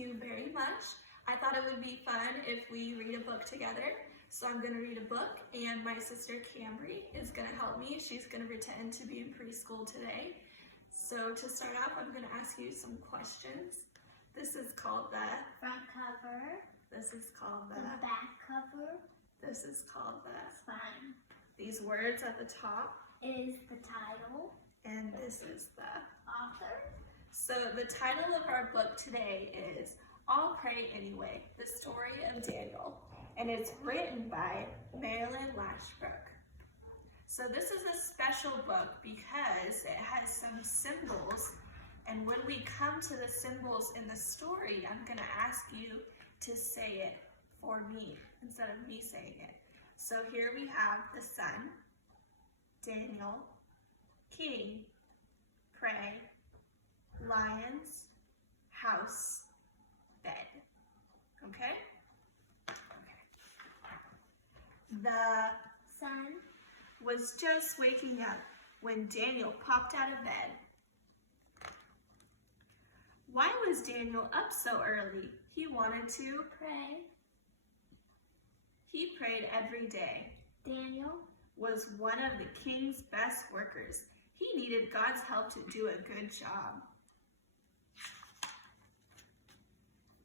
you very much. I thought it would be fun if we read a book together. So I'm going to read a book, and my sister Kendra is going to help me. She's going to pretend to be in preschool today. So to start off, I'm going to ask you some questions. This is called the front cover. This is called the back cover. This is called the spine. These words at the top is the title. And this is the author. So the title of our book today is I'll Pray Anyway, the story of Daniel. And it's written by Marilyn Lashbrook. So this is a special book because it has some symbols. And when we come to the symbols in the story, I'm going to ask you to say it for me instead of me saying it. So here we have the sun, Daniel, king, pray, lions, house, bed. Okay? The sun was just waking up when Daniel popped out of bed. Why was Daniel up so early? He wanted to pray. He prayed every day. Daniel was one of the king's best workers. He needed God's help to do a good job.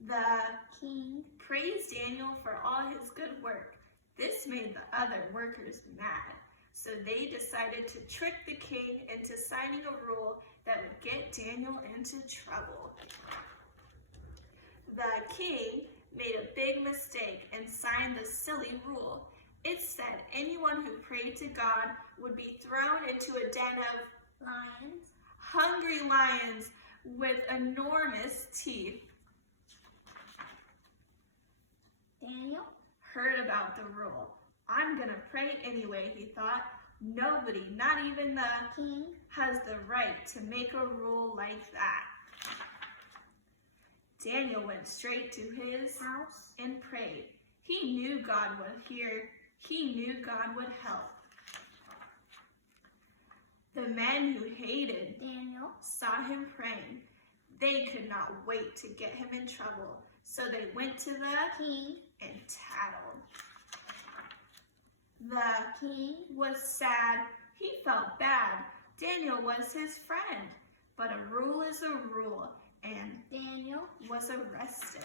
The king praised Daniel for all his good work. This made the other workers mad, so they decided to trick the king into signing a rule that would get Daniel into trouble. The king made a big mistake and signed the silly rule. It said anyone who prayed to God would be thrown into a den of lions, hungry lions with enormous teeth. Daniel heard about the rule. I'm gonna pray anyway, he thought. Nobody, not even the king, has the right to make a rule like that. Daniel went straight to his house and prayed. He knew God would hear. He knew God would help. The men who hated Daniel saw him praying. They could not wait to get him in trouble, so they went to the king and tattled. The king was sad. He felt bad. Daniel was his friend, but a rule is a rule, and Daniel was arrested.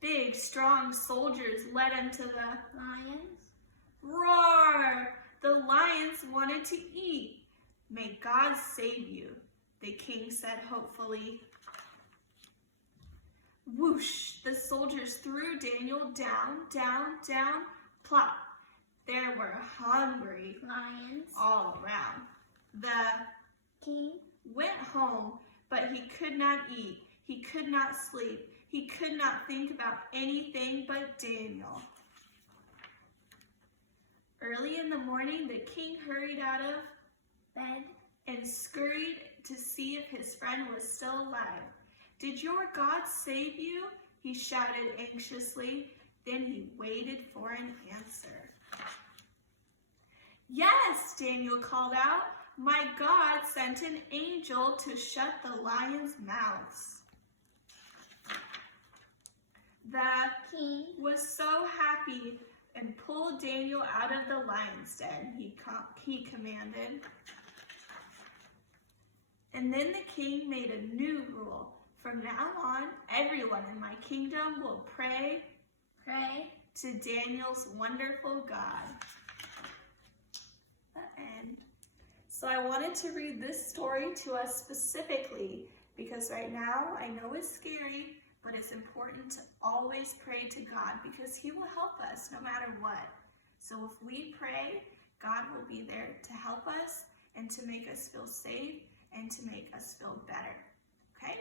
Big, strong soldiers led him to the lions. Roar! The lions wanted to eat. May God save you, the king said hopefully. Whoosh! The soldiers threw Daniel down, down, down, plop. There were hungry lions all around. The king went home, but he could not eat. He could not sleep. He could not think about anything but Daniel. Early in the morning, the king hurried out of bed and scurried to see if his friend was still alive. Did your God save you? He shouted anxiously. Then he waited for an answer. Yes, Daniel called out. My God sent an angel to shut the lions' mouths. The king was so happy and pulled Daniel out of the lion's den, he commanded. And then the king made a new rule. From now on, everyone in my kingdom will pray to Daniel's wonderful God. The end. So I wanted to read this story to us specifically because right now I know it's scary, but it's important to always pray to God because He will help us no matter what. So if we pray, God will be there to help us and to make us feel safe and to make us feel better. Okay?